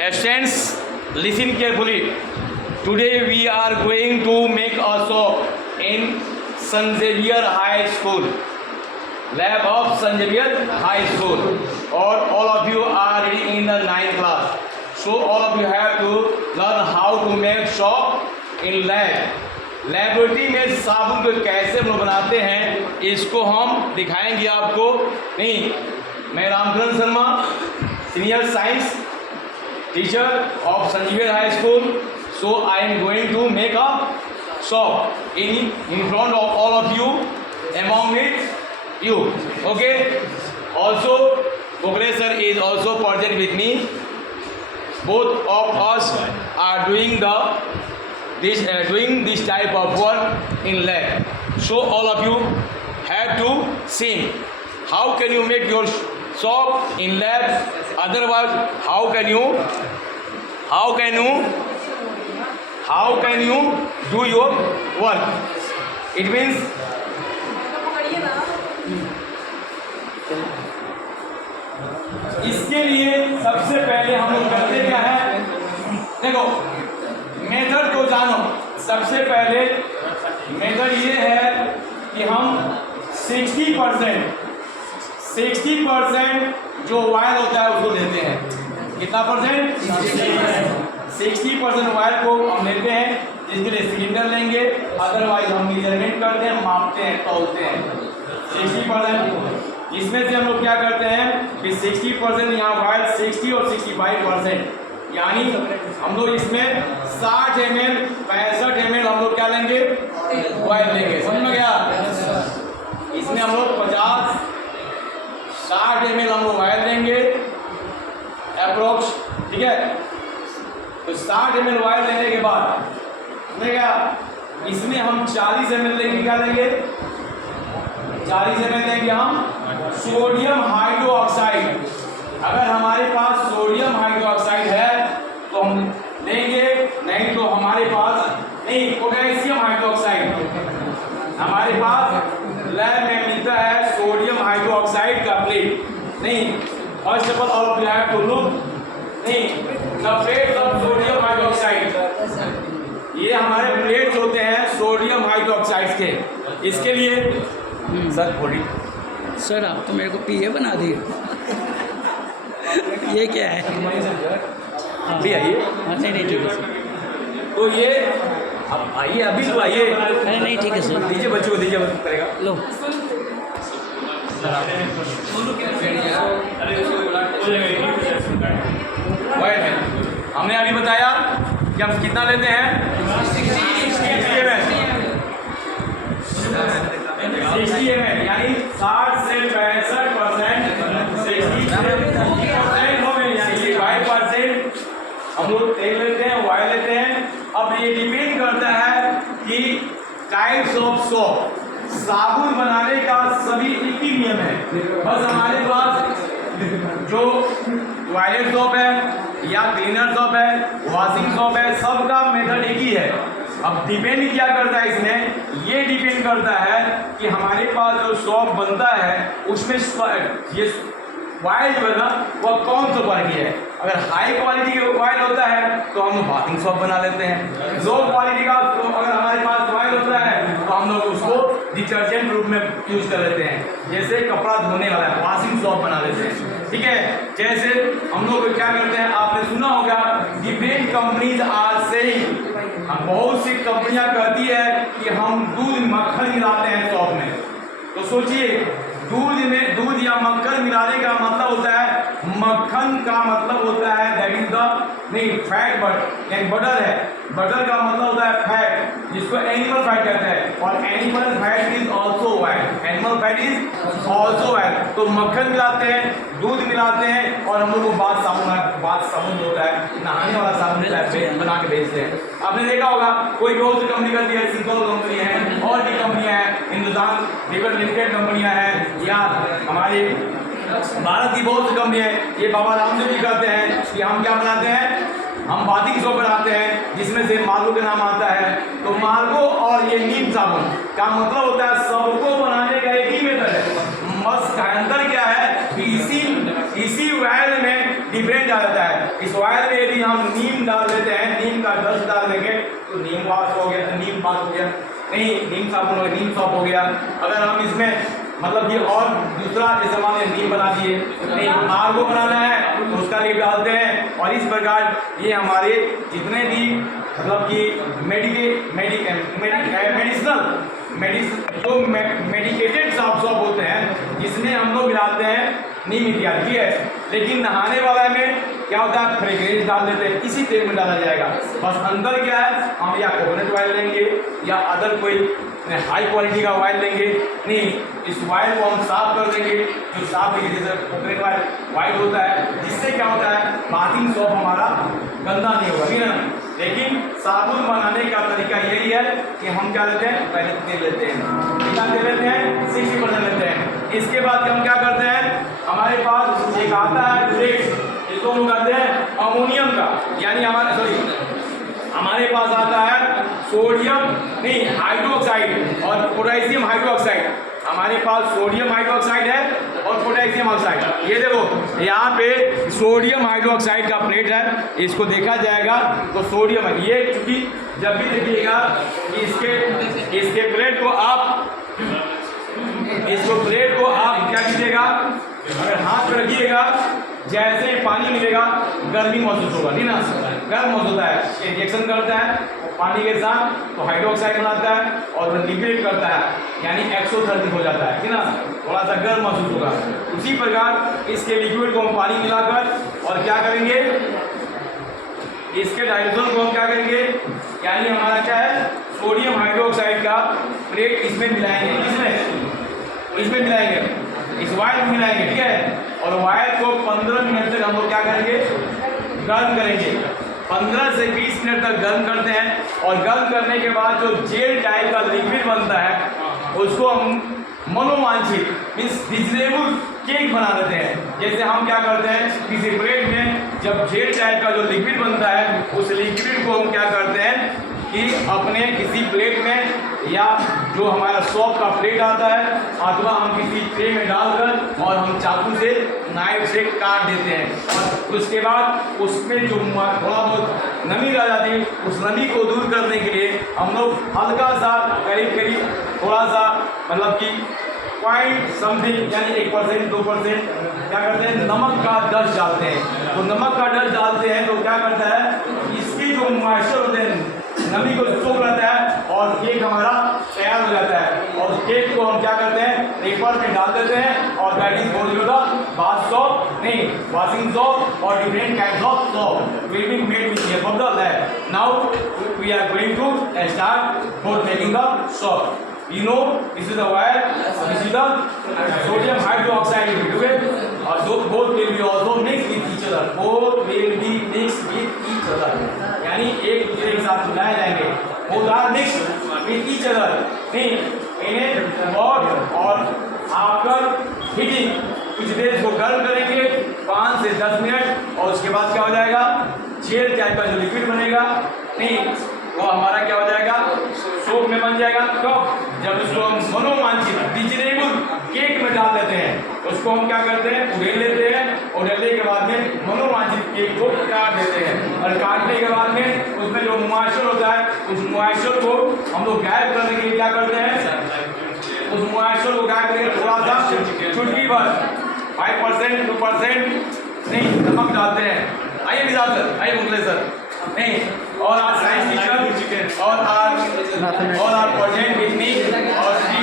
Students, listen carefully. Today we are going to make a soap in St. Xavier High School. Lab of St. Xavier High School. Or all of you are reading in the 9th class. So all of you have to learn how to make soap in lab. Laboratory में साबुन को कैसे हम लोग बनाते हैं इसको हम दिखाएंगे आपको। नहीं, मैं Ramkaran Sharma, senior science teacher of Saint Xavier high school. So I am going to make a soap in front of all of you, among with you. Okay. Also, Gokhale sir is also present with me. Both of us are doing this type of work in lab. So all of you have to see how can you make your soap in lab. Otherwise, how can you do your work? It means इसके लिए सबसे पहले हम लोग करते क्या है, देखो मेथड को जानो. सबसे पहले मेथड ये है कि हम 60% जो वायर होता है उसको देते हैं. कितना परसेंट? 60% वायर को हम लेते हैं, जिसके लिए सिलेंडर लेंगे. अदरवाइज हम मेजरमेंट करते हैं, मापते हैं, तौलते हैं. 60% इसमें से हम लोग क्या करते हैं कि 60% यहाँ वायर 60 और 65%, यानी हम लोग इसमें 60 ml 65 ml हम लोग क्या लेंगे, वायर लेंगे. समझ में गया? इसमें हम लोग 60 ml हम लोग वायर लेंगे अप्रोक्स. ठीक है, तो 60 ml वायर लेने के बाद इसमें हम 40 ml लेंगे. क्या लेंगे? 40 ml लेंगे हम सोडियम हाइड्रोक्साइड. अगर हमारे पास सोडियम हाइड्रोक्साइड है तो हम लेंगे, नहीं तो हमारे पास नहीं पोटेशियम हाइड्रोक्साइड. हमारे पास लैब में मिलता है सोडियम हाइड्रोक्साइड का प्लेट. नहीं, first of all of you have to look नहीं the plates of sodium hydroxide. ये हमारे प्लेट्स होते हैं सोडियम हाइड्रोक्साइड के. इसके लिए सर बोलिए. सर आप तो मेरे को पीए बना दिए. ये क्या है? अभी आइए. नहीं नहीं ठीक है सर. तो ये अब आइए, अभी तो आइए. अरे नहीं ठीक है सर. दीजिए बच्चों को, दीजिए करेगा. लो वायर है. हमने अभी बताया कि हम कितना लेते हैं, 60 ml, यानी 60 से 65% 65% हम लोग तेल लेते हैं, वायर लेते हैं. अब ये डिपेंड करता है कि टाइप्स ऑफ सोप. साबुन बनाने का सभी एक ही नियम है. बस हमारे पास जो टॉयलेट सोप है या क्लीनर सोप है, वॉशिंग सोप है, सबका मेथड एक ही है. अब डिपेंड क्या करता है इसमें, ये डिपेंड करता है कि हमारे पास जो सोप बनता है उसमें ये वायर जो है ना वह कौन सा क्वालिटी है. अगर हाई क्वालिटी का वायर होता है तो हम बाथिंग सोप बना लेते हैं. लो क्वालिटी का तो अगर हमारे पास वायर होता है तो हम लोग उसको डिटर्जेंट रूप में यूज कर लेते हैं. जैसे कपड़ा धोने वाला है, वॉशिंग सोप बना लेते हैं. ठीक है, जैसे हम लोग क्या करते हैं, आपने सुना होगा डिफरेंट कंपनीज आर सेलिंग. बहुत सी कंपनियां कहती है कि हम दूध मक्खन मिलाते हैं सोप में. तो सोचिए, दूध या मक्खन मिलाने का मतलब होता है, मक्खन का मतलब होता है दैट इज द नहीं फैट. बटर है, बटर का मतलब होता है फैट, जिसको एनिमल फैट कहते हैं. और animal fat is also oil. Animal fat is also oil. तो मक्खन मिलाते हैं, दूध मिलाते हैं, और हम लोग को बाथ साबुन होता है, नहाने वाला साबुन बना के भेजते हैं. आपने देखा होगा कोई बहुत सी कंपनी करती है, सिंपल कंपनी है, और भी कंपनियां हैं, हिंदुस्तान लिमिटेड कंपनियां हैं, या हमारी भारत की बहुत सी कंपनी है. ये बाबा रामदेव भी कहते हैं कि हम क्या बनाते हैं, हम बाथिंग सोप बनाते हैं, जिसमें से मार्गो का नाम आता है. तो मार्गो और ये नीम साबुन का मतलब होता है सबको बनाने का एक ही मेथड है. बस अंतर क्या है कि इसी वायर में डिफरेंट आ जाता है. इस वायर वायल में यदि हम नीम डाल देते हैं, नीम का डस्ट डाल देंगे तो नीम वाश हो गया, नीम बात हो गया, नहीं नीम साबुन हो गया, नीम सॉप हो गया। अगर हम इसमें मतलब ये और दूसरा जैसे मान लीजिए नीम बना दिए, नहीं आरओ बनाना है तो उसका लीप डालते हैं। और इस प्रकार ये हमारे जितने भी मतलब कि जो मेडिकेटेड सॉप होते हैं जिसमें हम लोग मिलाते हैं नीम इत्यादि, ठीक है। लेकिन नहाने वाला में क्या होता है, फ्रेग्रेंस डाल देते हैं, इसी तेल में डाला जाएगा। बस अंदर क्या है, हम या कोकोनट ऑयल लेंगे या अदर कोई हाई क्वालिटी का ऑयल लेंगे, नहीं इस ऑयल को हम साफ कर देंगे, जो साफ है जैसे कोकोनट ऑयल वाइट होता है, जिससे क्या होता है बाथिंग सॉप हमारा गंदा नहीं होगा, ठीक है ना। लेकिन साबुन बनाने का तरीका यही है कि हम क्या लेते हैं, पहले तेल लेते हैं, कितना तेल लेते हैं, 60% लेते हैं। इसके बाद हम क्या करते हैं, हमारे पास एक आता है ब्रेड, इसको हम कहते हैं अमोनियम का, यानी हमारे पास आता है सोडियम नहीं हाइड्रोक्साइड और पोटेशियम हाइड्रोक्साइड। हमारे पास सोडियम हाइड्रोक्साइड है और पोटेशियम ऑक्साइड। ये देखो यहाँ पे सोडियम हाइड्रोक्साइड का प्लेट है, इसको देखा जाएगा तो सोडियम है ये, क्योंकि जब भी देखिएगा इसके प्लेट को आप क्या कीजिएगा, अगर हाथ में रखिएगा जैसे ही पानी मिलेगा गर्मी महसूस होगा, नहीं ना, गर्म महसूस होता है, रिएक्शन करता है पानी के साथ तो हाइड्रोक्साइड बनाता है और लिक्विड करता है, यानी एक्सोथर्मिक हो जाता है, ठीक ना, थोड़ा सा गर्म महसूस होगा। उसी प्रकार इसके लिक्विड को हम पानी मिलाकर और क्या करेंगे, इसके डाइल्यूशन को हम क्या करेंगे, यानी हमारा क्या है सोडियम हाइड्रोक्साइड का प्लेट इसमें मिलाएंगे, इसमें मिलाएंगे, इस वायर में मिलाएंगे, ठीक है। और वायर को 15 मिनट तक हम लोग क्या करेंगे, गर्म करेंगे, 15 से 20 मिनट तक गर्म करते हैं। और गर्म करने के बाद जो जेल टाइप का लिक्विड बनता है उसको हम मनोवांछित मीन्स डिजायरेबल केक बना देते हैं। जैसे हम क्या करते हैं, किसी प्लेट में जब जेल टाइप का जो लिक्विड बनता है उस लिक्विड को हम क्या करते हैं कि अपने किसी प्लेट में या जो हमारा सॉप का प्लेट आता है अथवा हम किसी ट्रे में डालकर और हम चाकू से नाइफ से काट देते हैं। और उसके बाद उसमें जो थोड़ा बहुत नमी रह जाती है उस नमी को दूर करने के लिए हम लोग हल्का सा करीब थोड़ा सा मतलब कि पॉइंट समथिंग यानी 1% 2% क्या करते हैं, नमक का डस्ट डालते हैं। तो नमक का डस्ट डालते हैं तो क्या करता है, इसकी जो मॉइस्चर होते हैं नमी को सोख रहता है और केक हमारा तैयार हो जाता है। और केक को हम क्या करते हैं, पेपर में डाल देते हैं और that is called bath soap नहीं वॉशिंग सॉप और different kinds of soap will be made with help of the lab. Now we are going to start for making the soap. You know, this is the wire, this is the sodium hydroxide liquid, okay? Or both will be also mixed with each other. Both will be mixed with each other. यानी एक दूसरे के साथ मिलाए जाएंगे। Both are mixed with each other. नहीं, इन्हें और after heating कुछ देर इसको गर्म करेंगे 5 से 10 मिनट और उसके बाद क्या हो जाएगा, जेल टाइप का जो लिक्विड बनेगा नहीं वो हमारा क्या हो जाएगा, सोप में बन जाएगा। कब, जब इसको हम मनोवांछित डिजायरेबल केक में डाल देते हैं उसको हम क्या करते हैं, उड़ेल लेते हैं। उड़ेलने के बाद में मनोवांछित केक को काट देते हैं और काटने के बाद में उसमें जो मॉइस्चर होता है उस मॉइस्चर को हम लोग गायब करने के लिए क्या करते हैं, उस मॉइस्चर को गायब करके थोड़ा सा चुटकी भर 5% 2% नहीं नमक डालते हैं। आइए विशाल सर, आइए मुगले सर नहीं, और आज साइंस टीचर और आर प्रोजेक्ट विद मी और we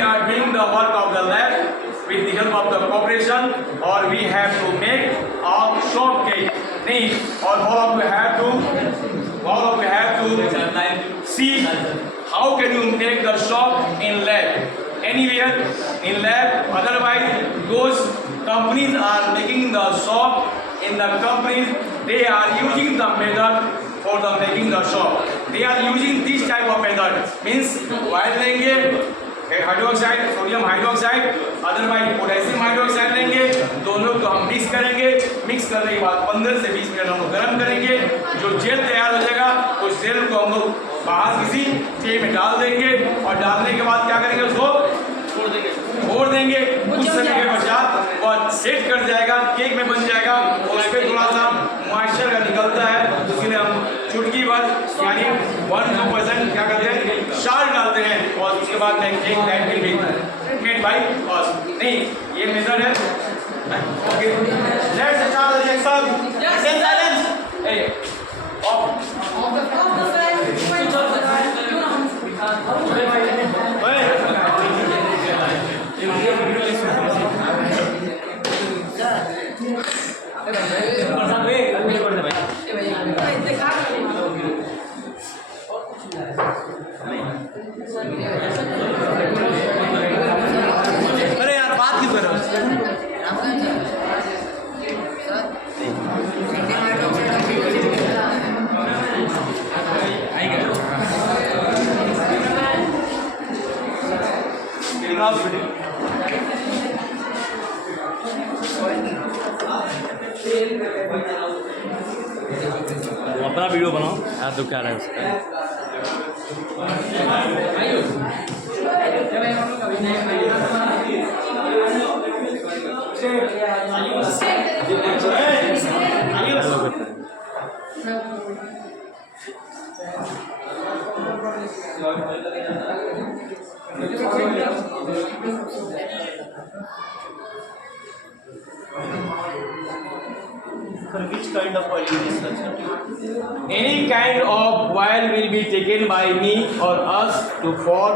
are doing the work of the lab with the help of the corporation, or we have to make a short cake नहीं, और all of you have to see how can you make the shop in lab, anywhere in lab. Otherwise those companies are making the shop, in the companies they are using the method for the making the shop, they are using this type of method means oil लेंगे hydroxide sodium hydroxide otherwise potassium hydroxide लेंगे, दोनों को हम mix करेंगे। Mix करने के बाद 15 से 20 मिनट हम लोग गर्म करेंगे। जो जेल तैयार हो जाएगा उस जेल को हम लोग बाहर किसी ट्रे में डाल देंगे और डालने के बाद क्या करेंगे, उसको छोड़ देंगे। कुछ समय के पश्चात और सेट कर जाएगा, केक में बन जाएगा और उस पर थोड़ा सा मॉइस्चर का निकलता है, तो इसलिए हम चुटकी भर यानी 1-2% क्या करते हैं, साल्ट डालते हैं और उसके बाद में केक टाइप के मेड बाय अस। नहीं, ये मेथड है। Okay, let's start the reaction. Same silence. A of अरे यार बात क्यों कर रहे हो? अपना वीडियो बनाओ यार, तो क्या रहा है उसका। For which kind of oil you research? Any kind of oil will be taken by me or us to for